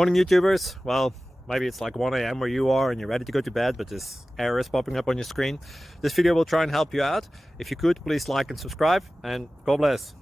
Morning YouTubers. Well, maybe it's like 1 a.m. where you are and you're ready to go to bed, but this error is popping up on your screen. This video will try and help you out. If you could, please like and subscribe, and God bless.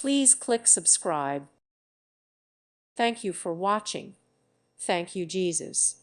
Please click subscribe. Thank you for watching. Thank you, Jesus.